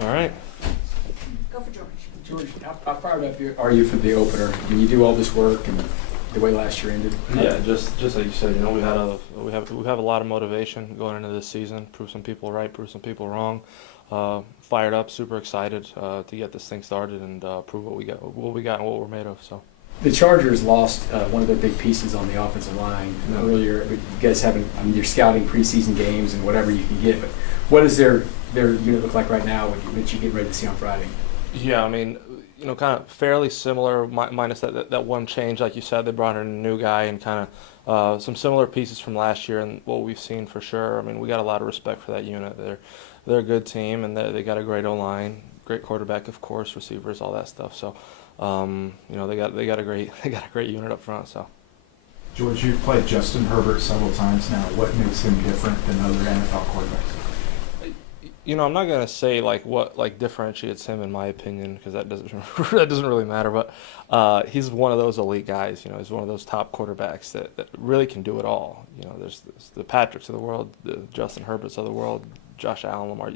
All right. Go for George. George, how fired up are you for the opener? When you do all this work and the way last year ended? Yeah, just like you said, we have a lot of motivation going into this season. Prove some people right, prove some people wrong. Fired up, super excited to get this thing started and prove what we got and what we're made of. So. The Chargers lost one of their big pieces on the offensive line earlier. You guys haven't, you're scouting preseason games and whatever you can get. But what does their unit look like right now that you get ready to see on Friday? Yeah, I mean, kind of fairly similar, minus that one change, like you said. They brought in a new guy and kind of some similar pieces from last year and what we've seen for sure. I mean, we got a lot of respect for that unit. They're a good team and they got a great O-line, great quarterback, of course, receivers, all that stuff. So. They got a great unit up front. So, George, you've played Justin Herbert several times now. What makes him different than other NFL quarterbacks? I'm not gonna say what differentiates him in my opinion because that doesn't really matter. But he's one of those elite guys. He's one of those top quarterbacks that really can do it all. There's the Patricks of the world, the Justin Herberts of the world, Josh Allen, Lamar.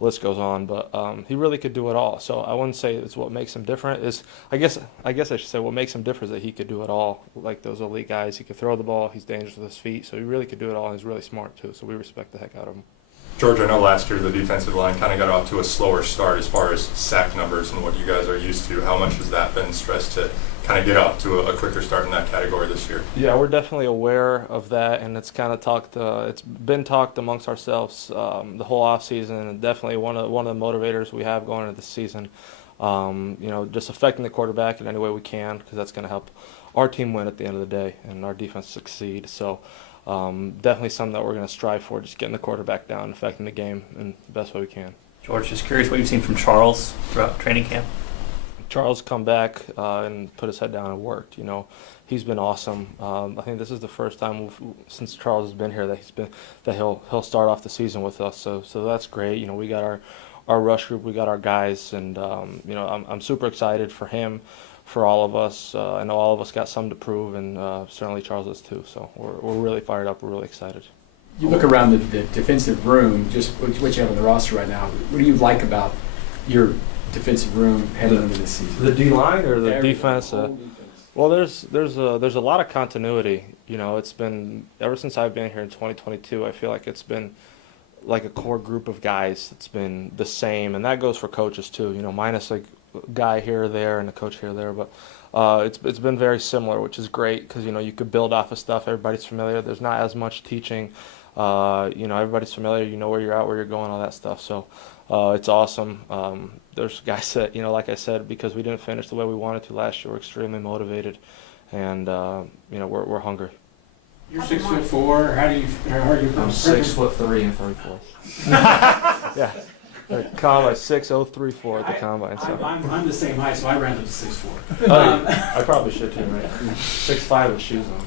List goes on, but he really could do it all. So I wouldn't say it's what makes him different. I guess I should say what makes him different is that he could do it all. Like those elite guys, he could throw the ball. He's dangerous with his feet, so he really could do it all. And he's really smart too. So we respect the heck out of him. George, I know last year the defensive line kind of got off to a slower start as far as sack numbers and what you guys are used to. How much has that been stressed to kind of get off to a quicker start in that category this year? Yeah, we're definitely aware of that, and it's kind of it's been talked amongst ourselves the whole off season, and definitely one of the motivators we have going into the season. Just affecting the quarterback in any way we can because that's going to help our team win at the end of the day and our defense succeed. So. Definitely something that we're going to strive for, just getting the quarterback down, affecting the game in the best way we can. George, just curious what you've seen from Charles throughout training camp. Charles come back and put his head down and worked. He's been awesome. I think this is the first time since Charles has been here that he'll start off the season with us. So that's great. We got our rush group, we got our guys, and I'm super excited for him. For all of us, I know all of us got some to prove, and certainly Charles is too. So we're really fired up. We're really excited. You look around the defensive room, just what you have on the roster right now. What do you like about your defensive room heading into this season? The D line or the defense? Defense. Well, there's a lot of continuity. It's been ever since I've been here in 2022. I feel like it's been like a core group of guys. It's been the same, and that goes for coaches too. Minus like guy here or there and a coach here or there, but it's been very similar, which is great because you could build off of stuff. Everybody's familiar. There's not as much teaching. Everybody's familiar. You know where you're at, where you're going, all that stuff. So it's awesome. There's guys that like I said, because we didn't finish the way we wanted to last year, we're extremely motivated, and we're hungry. You're 6'4". How are you? I'm 6'3" and 3/4. Yeah. Combine 6'034" at the combine. So. I'm the same height, so I rounded to 6'4". I probably should too, right? 6'5" with shoes on.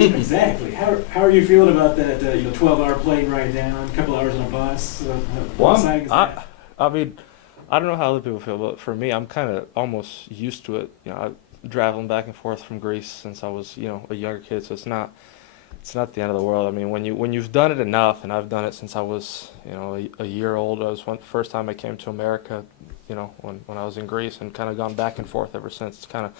Exactly. How are you feeling about that? 12-hour plane ride down, a couple hours on a bus. How exciting is that? I mean, I don't know how other people feel, but for me, I'm kind of almost used to it. I'm traveling back and forth from Greece since I was a younger kid, so it's not the end of the world. I mean, when you've done it enough, and I've done it since I was, a year old. I was the first time I came to America, when I was in Greece, and kind of gone back and forth ever since. It's kind of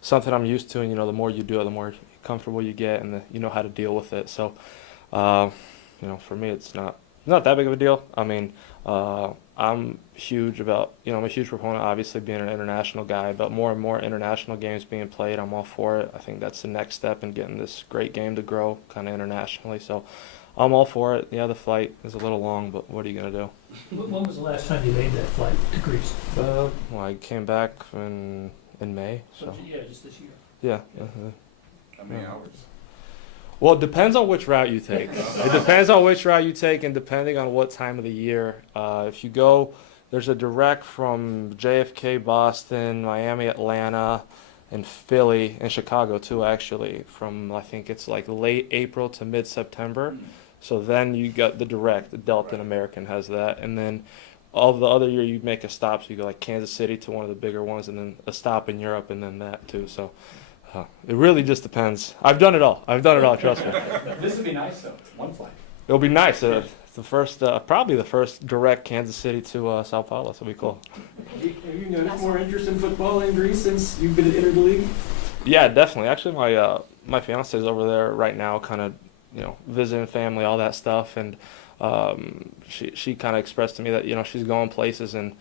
something I'm used to, and the more you do it, the more comfortable you get, and you know how to deal with it. So, for me, it's not that big of a deal. I mean, I'm huge about, I'm a huge proponent, obviously, being an international guy, but more and more international games being played, I'm all for it. I think that's the next step in getting this great game to grow kind of internationally. So I'm all for it. Yeah, the flight is a little long, but what are you going to do? When was the last time you made that flight to Greece? Well, I came back in May. So yeah, just this year. Yeah. How many hours? Well, it depends on which route you take. It depends on which route you take, and depending on what time of the year. If you go, there's a direct from JFK, Boston, Miami, Atlanta, and Philly, and Chicago too, actually, from I think it's like late April to mid-September. So then you got the direct, the Delta and American has that, and then all the other year you make a stop, so you go like Kansas City to one of the bigger ones, and then a stop in Europe, and then that too. So it really just depends. I've done it all, trust me. This would be nice though. One flight. It'll be nice. the first, probably the first direct Kansas City to Sao Paulo. So it'll be cool. Have you noticed more interest in football in Greece since you've been entered the league? Yeah, definitely. Actually, my fiance is over there right now, kind of, visiting family, all that stuff, and she kind of expressed to me that she's going places and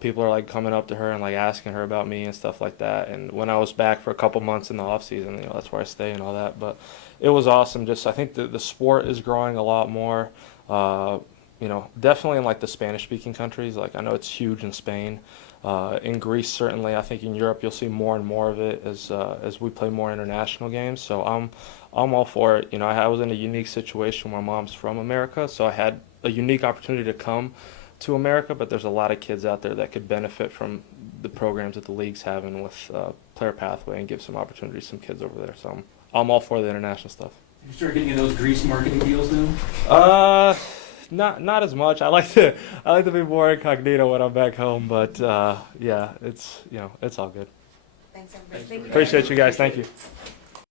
people are like coming up to her and like asking her about me and stuff like that. And when I was back for a couple months in the off season, that's where I stay and all that. But it was awesome. Just I think the sport is growing a lot more. Definitely in like the Spanish speaking countries. Like I know it's huge in Spain. In Greece, certainly. I think in Europe you'll see more and more of it as we play more international games. So I'm all for it. I was in a unique situation. My mom's from America, so I had a unique opportunity to come to America. But there's a lot of kids out there that could benefit from the programs that the league's having with Player Pathway and give some opportunities to some kids over there. So I'm all for the international stuff. You start getting in those Greece marketing deals now? Not as much. I like to be more incognito when I'm back home, but yeah, it's all good. Thanks, everybody. Thank you. Appreciate you guys. Thank you.